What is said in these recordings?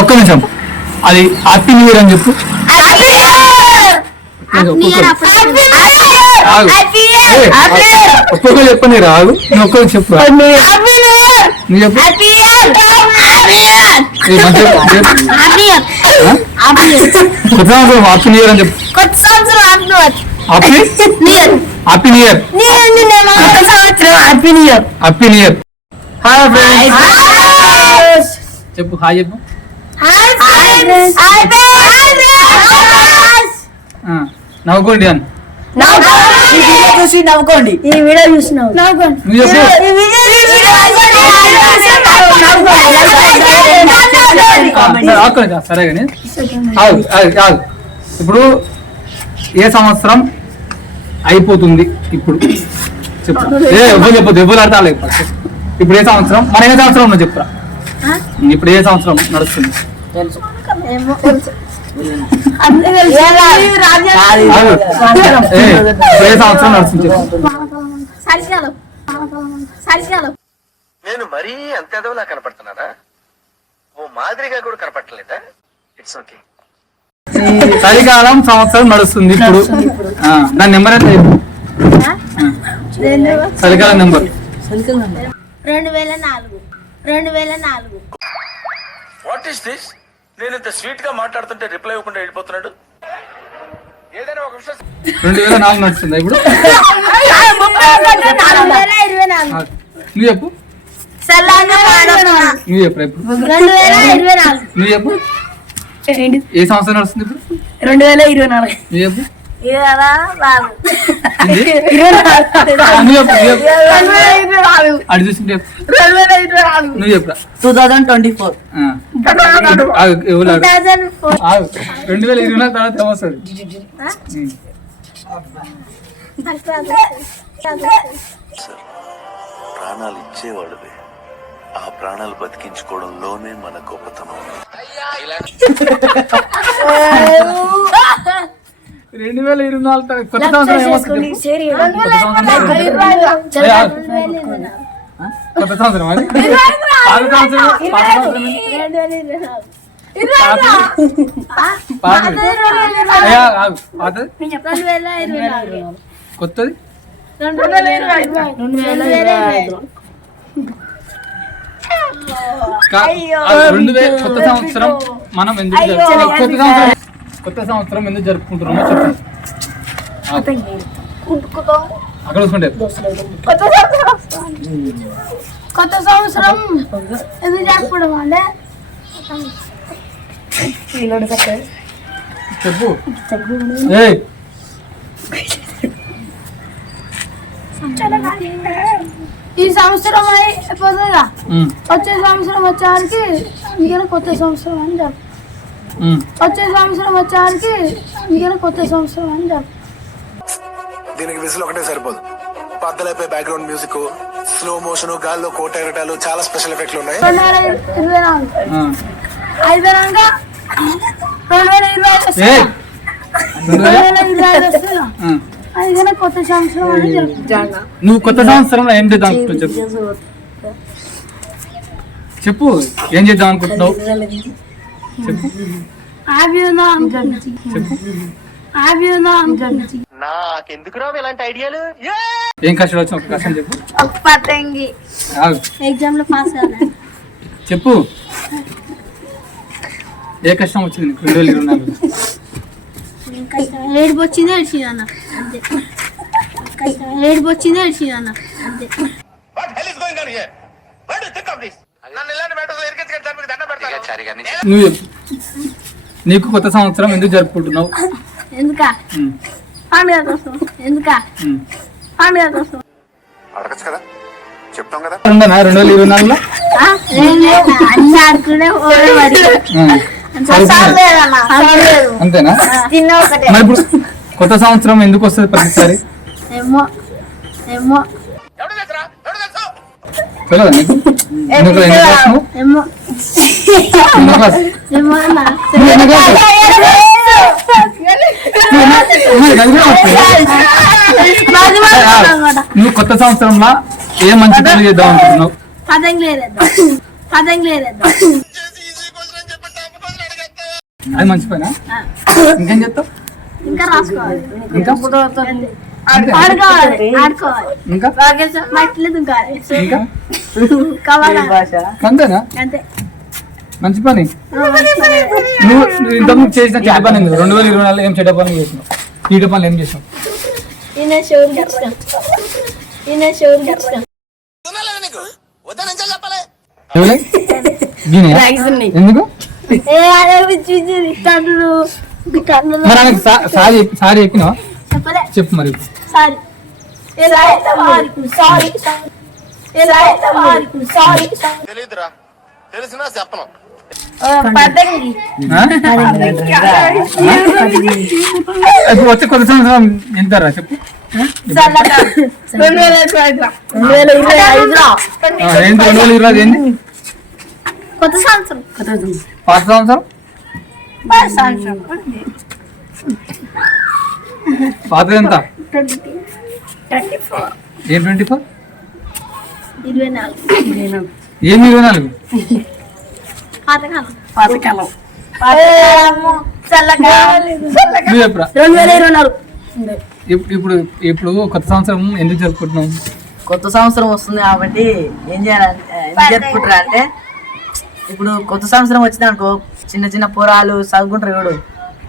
ఒక్క నిమిషం, అది హ్యాపీ న్యూ ఇయర్ అని చెప్పు. ఒక్కొక్కరు చెప్పని రాదు, నువ్వు ఒక్కరికి చెప్పు. నువ్వు చెప్పు. కొత్త సంవత్సరం హ్యాపీ న్యూ ఇయర్ అని చెప్పు. Happy new year. Happy new year. Hi friends చెప్పు. హాయ్ చెప్పు. నవ్వుకోండి అని చూసి నవ్వుకోండి. ఈ వీడియో చూసి నవ్వుకోండి. సరే కానీ ఇప్పుడు ఏ సంవత్సరం అయిపోతుంది ఇప్పుడు చెప్పు. ఎవరు చెప్పదు, ఎవరు అర్థాలి. ఇప్పుడు ఏ సంవత్సరం, మన ఏ సంవత్సరం ఉన్నా చెప్పురా. ఇప్పుడు ఏ సంవత్సరం నడుస్తుంది? ఏ సంవత్సరం నడుస్తుంది చెప్పు. నేను మరీ అంత ఎదవలా కనపడుతున్నారా? ఓ మాదిరిగా కూడా కనపడలేదా? It's okay. చలికాలం సంవత్సరం నడుస్తుంది ఇప్పుడు. దాని నెంబర్ ఎంత చెప్పు. చలికాలం నెంబర్ 2004. What is this? నేను ఇంత స్వీట్ గా మాట్లాడుతుంటే రిప్లై ఇవ్వకుండా వెళ్ళిపోతున్నాడు. ఏదైనా ఒక విషయం 2004 నడుస్తుందా ఇప్పుడు? నువ్వు చెప్పు. నువ్వు చెప్పు. నువ్వు చెప్పు. ఏ సంవత్సరం నడుస్తుంది ఇప్పుడు? 2024. నువ్వు చెప్పు. అడి చూసి నువ్వు చెప్పురా. 2024. 2024 తర్వాత ఏమొస్తుంది? ప్రాణాలు ఇచ్చేవాళ్ళవే, ఆ ప్రాణాలు బతికించుకోవడంలోనే మన గొప్పతనం. 2024 కొత్త సంవత్సరం ఏమొస్తుంది? కొత్త సంవత్సరం అది కొత్తది 2000 కొత్త సంవత్సరం మనం ఎందుకు కొత్త సంవత్సరం ఎందుకు జరుపుకుంటున్నామో చెప్పండి. అక్కడ చూసుకుంటే కొత్త సంవత్సరం ఎందుకు జరుపుకోవడం అంటే చెప్పు. ఈ సంవత్సరం అయిపోతుందిగా, వచ్చే సంవత్సరం వచ్చేవారికి ఇంకేనా కొత్త సంవత్సరం అని చెప్పు. వచ్చే సంవత్సరం వచ్చేవారికి ఇంకేనా కొత్త సంవత్సరం అని చెప్పు. దీనికి విజిల్ ఒకటే సరిపోదు. పద్దలైపోయి బ్యాక్గ్రౌండ్ మ్యూజిక్, స్లో మోషన్, గాల్లో కోట ఎగటాలు, చాలా స్పెషల్ ఎఫెక్ట్లు ఉన్నాయి. 2024 అయిపోయినాక 2025 వస్తుందా, అది కొత్త సంవత్సరం అని చెప్పు. నువ్వు కొత్త సంవత్సరంలో ఏం చేద్దాం అనుకుంటావు చెప్పు. చెప్పు ఏం చేద్దాం అనుకుంటున్నావు చెప్పు. నాకెందుకురా ఇలాంటి ఐడియాలు? ఏం కష్టం వచ్చిన ఒక కష్టం చెప్పు. ఎగ్జామ్ లో పాస్ అవ్వాలి చెప్పు. ఏ కష్టం వచ్చింది 2024? ఏడుపు వచ్చింది ఏడ్చింది అన్న అంతే. ఏడుపు వచ్చింది ఏడ్చింది అన్న అంతే. నువ్వు చెప్పు. నీకు కొత్త సంవత్సరం ఎందుకు జరుపుకుంటున్నావు? ఎందుకా? పండుగ కోసం. ఎందుకా? పండుగ కోసం. అడగచ్చు కదా, చెప్తాం కదా. 2024లో అన్ని ఆడుకునే అంతేనా? మరి ఇప్పుడు కొత్త సంవత్సరం ఎందుకు వస్తుంది ప్రతిసారి? ఏమో ఏమో తెలియదా నీకు? ఏమో నువ్వు కొత్త సంవత్సరంలో ఏ మంచి పని చేద్దాం అనుకుంటున్నావు? పతంగి లేదేద్దాం. పతంగి లేదేద్దాం. అది మంచిపోయినా ఇంకేం చెప్తావు ఇంకా రాసుకోవాలి ఇంకా అంతే. ఆడుకోవాలి ఆడుకోవాలి ఇంకా మట్టిలో దుంకాలి ఇంకా కవాలా భాష అంతేనా అంతే మంచి పని నువ్వు ఇంతకుముందు చేసిన చెడ్డ పని ఏంది? 2024 ఏం చెడ్డ పని చేసినావు? చీట పనులు ఏం చేసినావు? ఈయన షోర్ కట్టాం ఈయన షోర్ కట్టాం ఎవలే? గీనే? ఎందుకు ఏ అదే చూసి తండ్రులు తండ్రులు మరి ఆయనకి సారీ చెప్పినావా? చెప్పలే చెప్పు మరి సారీ సారీ సారీ తెలియదురా తెలిసినా చెప్పను పడ్డంగి ఆ? ఇప్పుడు వచ్చే కొత్త సంవత్సరం ఎంతరా చెప్పు 2025 ఏంటి 2020 ఏంది కొత్త సంవత్సరం పాత సంవత్సరం పాతది ఎంత 24 ఏం 24 24 ఏం 24 పాతకాలం నువ్వు చెప్పురా 2024 ఇప్పుడు ఇప్పుడు కొత్త సంవత్సరం ఎందుకు జరుపుకుంటున్నాం? కొత్త సంవత్సరం వస్తుంది కాబట్టి ఏం చేయాలంటే ఎందుకు జరుపుకుంటారా అంటే ఇప్పుడు కొత్త సంవత్సరం వచ్చింది అనుకో చిన్న చిన్న పోరాలు చదువుకుంటారు చూడు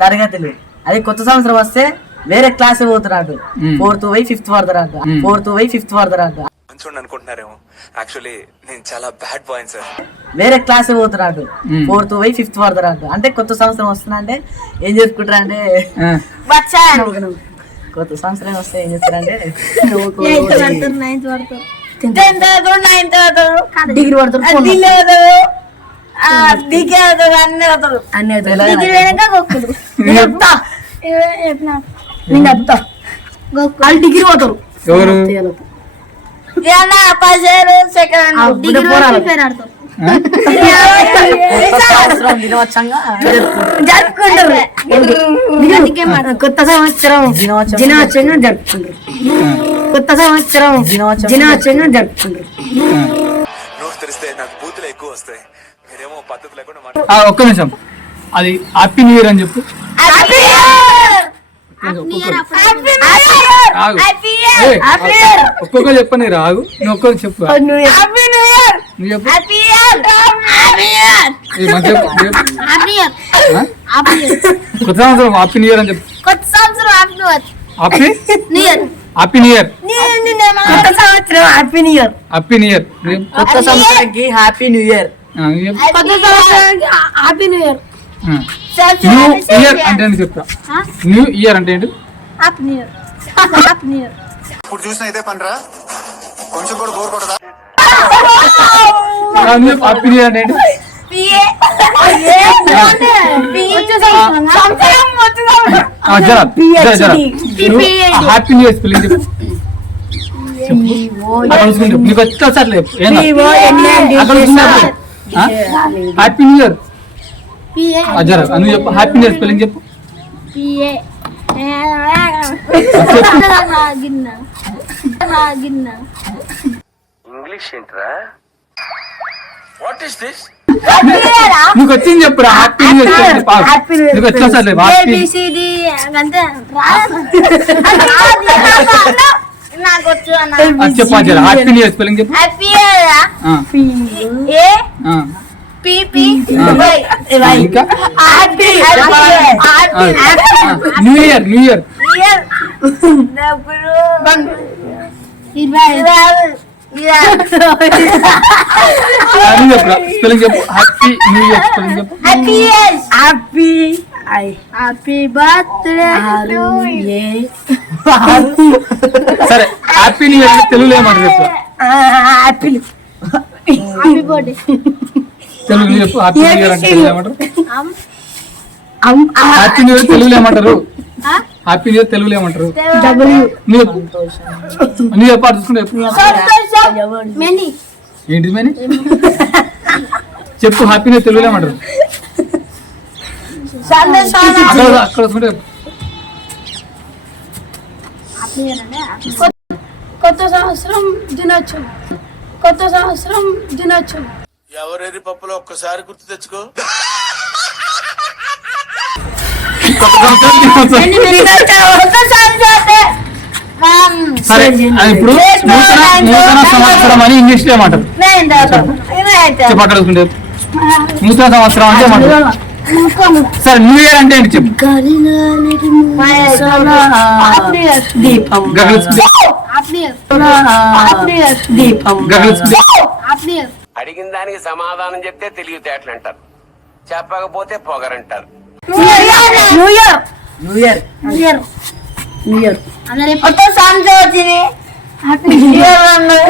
తరగతులు. అది కొత్త సంవత్సరం వస్తే వేరే క్లాస్ పోతున్నట్టు 4th పోయి 5th పడతారంట 4th పోయి 5th పడతారంట. మంచోడు అనుకుంటున్నారేమో, యాక్చువల్లీ నేను చాలా బ్యాడ్ బాయ్ సార్. వేరే క్లాస్ పోతున్నట్టు 4th పోయి 5th పడతారంట. అంటే కొత్త సంవత్సరం వస్తుందంటే ఏం జరుపుకుంటారా అంటే కొత్త సంవత్సరం వస్తే ఏం చేస్తారంటే డిగ్రీ పడతారు అన్ని డిగ్రీ పోతారు ఎవరు కొత్త సంవత్సరం దినోత్సవంగా జరుపుకుంటారు కొత్త సంవత్సరం దినోత్సవంగా జరుపుకుంటారు కొత్త సంవత్సరం దినోత్సవంగా జరుపుకుంటారు నోరు తెరిస్తే నాకు బూతులు ఎక్కువ వస్తాయి, మీరేమో పద్ధతి లేకుండా ఒక్క నిమిషం అది హ్యాపీ న్యూ ఇయర్ అని చెప్పు. రాగు ఒక్కొక్కరు చెప్పని రాగు నువ్వు ఒక్కరు చెప్పు నువ్వు చెప్పు ఏ మంచి చెప్పు, నువ్వు చెప్పు. కొత్త సంవత్సరం హ్యాపీ న్యూ ఇయర్ అని చెప్పు. కొత్త సంవత్సరం హ్యాపీ హ్యాపీ న్యూ ఇయర్ కొత్త సంవత్సరం happy new year happy new year కొత్త సంవత్సరానికి హ్యాపీ న్యూ ఇయర్. కొత్త సంవత్సరానికి happy new year new year అంటే ఏంటి చెప్తా. న్యూ ఇయర్ అంటే ఏంటి? Happy new year happy new year ఇప్పుడు చూసిన ఇదే పనిరా కొంచెం కూడా బోర్ కొడదా హ్యాపీ న్యూ ఇయర్ అంటే ఏంటి? హ్యాపీ న్యూ ఇయర్ స్పెల్లింగ్ చెప్పు. నీకు వచ్చేసట్లే హ్యాపీ న్యూ ఇయర్ అజరా నువ్వు చెప్పు. హ్యాపీ న్యూ ఇయర్ స్పెల్లింగ్ చెప్పు. ఇంగ్లీష్ ఏంట్రా? What is this? నీకు వచ్చింది చెప్పురా. హ్యాపీ న్యూ ఇయర్ నీకు వచ్చేసట్లే చెప్పు Ezra. Happy new year spelling చెప్పు. ఇంకా న్యూ ఇయర్ న్యూ ఇయర్ చెప్పురా స్పెల్లింగ్ చెప్పు. హ్యాపీ న్యూ ఇయర్ స్పెల్లింగ్ చెప్పు. హ్యాపీ బర్త్డే సరే హ్యాపీ న్యూ ఇయర్ తెలుగులో ఏమంటారు చెప్పు. హ్యాపీ బర్త్డే తెలుగులో చెప్పు. హ్యాపీ న్యూ ఇయర్ అంటే తెలుగులో ఏమంటారు? హ్యాపీ న్యూ ఇయర్ తెలుగులో ఏమంటారు? హ్యాపీ న్యూ ఇయర్ తెలుగులో ఏమంటారు? నువ్వు చెప్పు. నువ్వు చెప్పు అర్థం చెప్పు. ఏంటి మేని చెప్పు. హ్యాపీ న్యూ ఇయర్ తెలుగులో ఏమంటారు? అక్కడ వస్తుంటే చెప్పు. కొత్త సంవత్సరం దినోత్సవం కొత్త సంవత్సరం దినోత్సవం ఎవరెరి పప్పులో ఒక్కసారి గుర్తు తెచ్చుకో సరే ఇప్పుడు నూతన సంవత్సరం అని ఇంగ్లీష్ లో ఏమంటారు చెప్పక్కడ నూతన సంవత్సరం అంటే ఏమంటారు సరే న్యూ ఇయర్ అంటే ఏంటి చెప్పు అడిగిన దానికి సమాధానం చెప్తే తెలివితేటలు అంటారు, చెప్పకపోతే పొగరంటారు. న్యూ ఇయర్ న్యూ ఇయర్ కొత్త సంవత్సరం వచ్చింది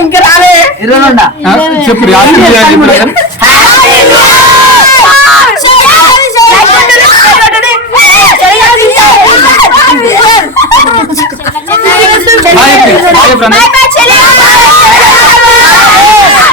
ఇంకా రాలే 22 చెప్పు Bye bye,